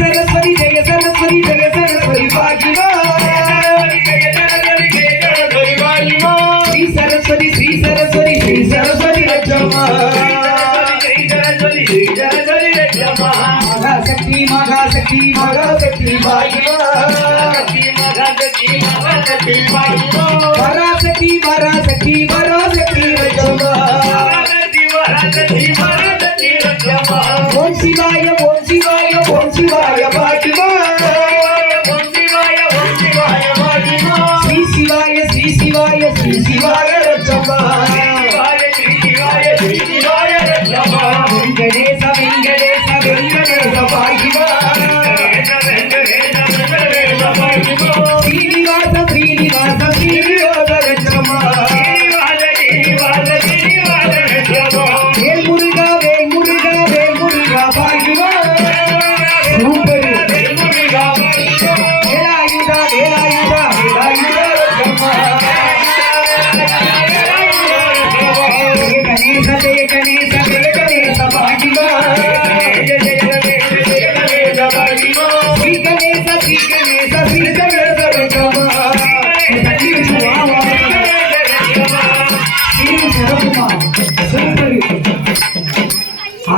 सरस्वती जय सरस्वती जय सरस्वती भाग्यवा श्री सरस्वती श्री सरस्वती श्री सरस्वती रक्षमा महाशक्ति महाशक्ति महाशक्ति भाग्यवा पराशक्ति पराशक्ति पराशक्ति रक्षमा ओम शिवाय ओम शिवाय ओम शिवाय भाग्यवा श्री शिवाय श्री शिवाय श्री शिवाय रक्षमा वेंकटेश वेंकटेश वेंकटेश भाग्यवा श्रीनिवास श्रीनिवास श्रीनिवास रक्षमा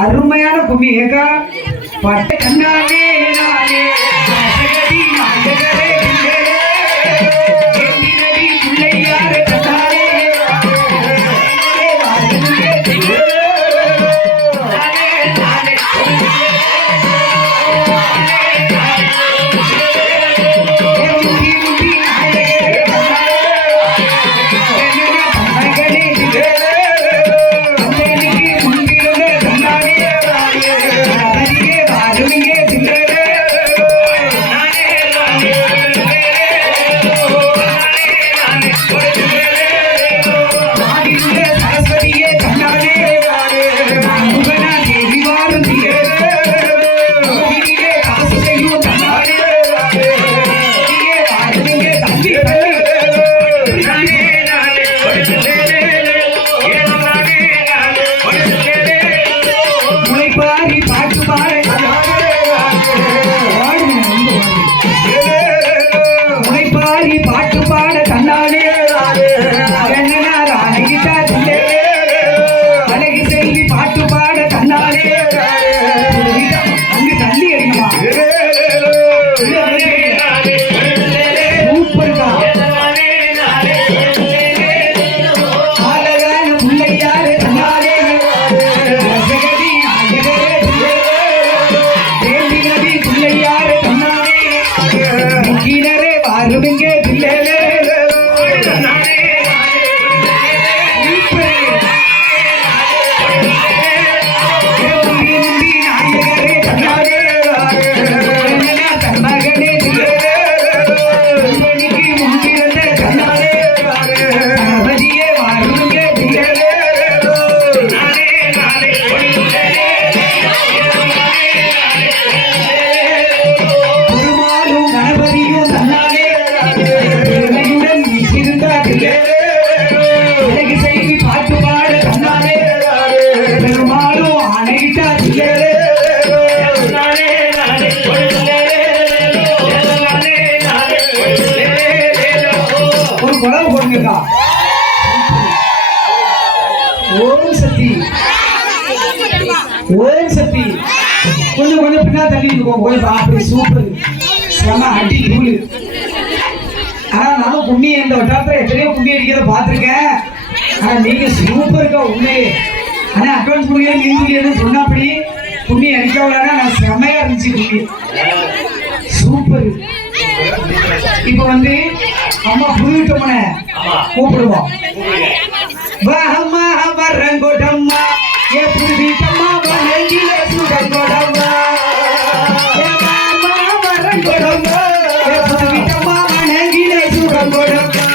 அருமையான கும்மி ஏகா பட்ட கண்ணாலே நானே சகதி மாண்டகரே நதி புள்ளையார கண்ணாலே Yeah. இருக்கா? ஓம் சக்தி, ஓம் சக்தி. கொஞ்சம் கொஞ்சம் பின்னா தள்ளி போய் அப்படி சூப்பர், செம அடி தூளு. ஆனா நானும் கும்மி இந்த வட்டாரத்துல எத்தனையோ கும்மி அடிக்கிறத பார்த்துருக்கேன். ஆனா நீங்க சூப்பருக்கா உண்மையே. ஆனா அட்வான்ஸ் கொடுக்க நீங்க சொன்னபடி கும்மி அடிக்கவில்லைன்னா நான் செமையா இருந்துச்சு கும்மி, சூப்பர். இப்ப வந்து அம்மா புதுவிட்டோம்ன கூப்பிடுவோம். வாமா வரங்கோடம்மா ஏ புதுவிட்டம்மா வணங்கில சுடங்கோடம்மா, வாமா வரங்கோடம்மா ஏ புதுவிட்டம்மா வணங்கில சுடங்கோடம்மா.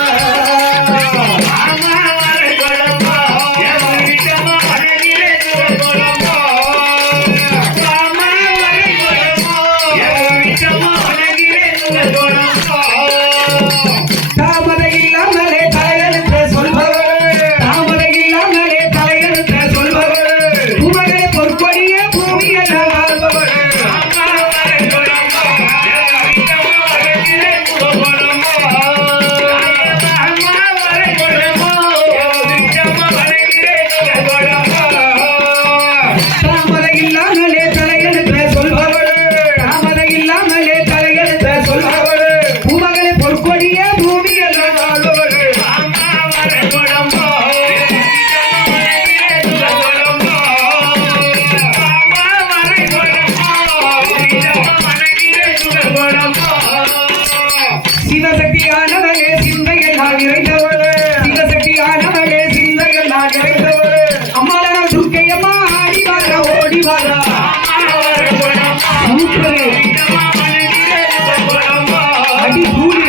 சிவசக்தியானவளே சிந்தையெல்லாம் நிறைந்தவளே, சிவசக்தியானவளே சிந்தையெல்லாம் நிறைந்தவளே. அம்மாளா துர்க்கையம்மா ஆடி வாரா ஓடி வாரா, அடி கூடு.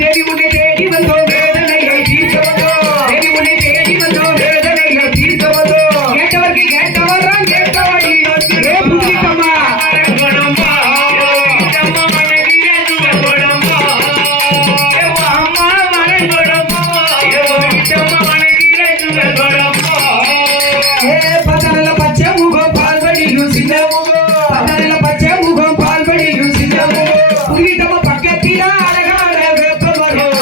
தேடி உன்னை தேடி வந்தோம் வேதனையை தீர்க்க வந்தோம், தேடி உன்னை தேடி வந்தோம் வேதனையை தீர்க்க வந்தோம். கேட்டவர்க்கு கேட்டவரா கேட்டவடி ஏ புதுவிட்டம்மா. பத்தனல பச்சை முகம் பால்வடியும் சின்ன முகம், பத்தனல பச்சை முகம் பால்வடியும் சின்ன முகம். புதுவிட்டம்மா பக்கத்தில அழகான வேப்ப மரம்,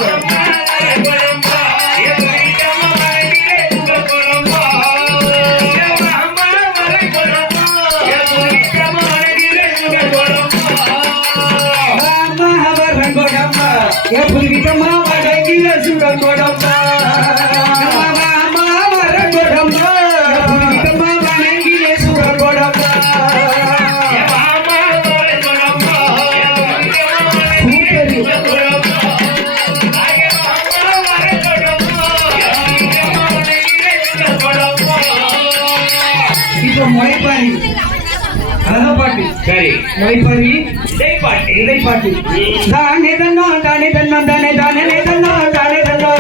ஏ புதுவிட்டம்மா வடங்கில சுடங்கோடம்மா, மாமா வரங்கோடம்மா புதுவிட்டம்மா வணங்கில சுடங்கோடம்மா. இப்ப முளைப்பாரி அதான் பாட்டு. சரி, முளைப்பாரி இதை பாட்டு. தானே தன்னோ தானே தன்னோ தானே தானே தன்னோ தானே தன்னோ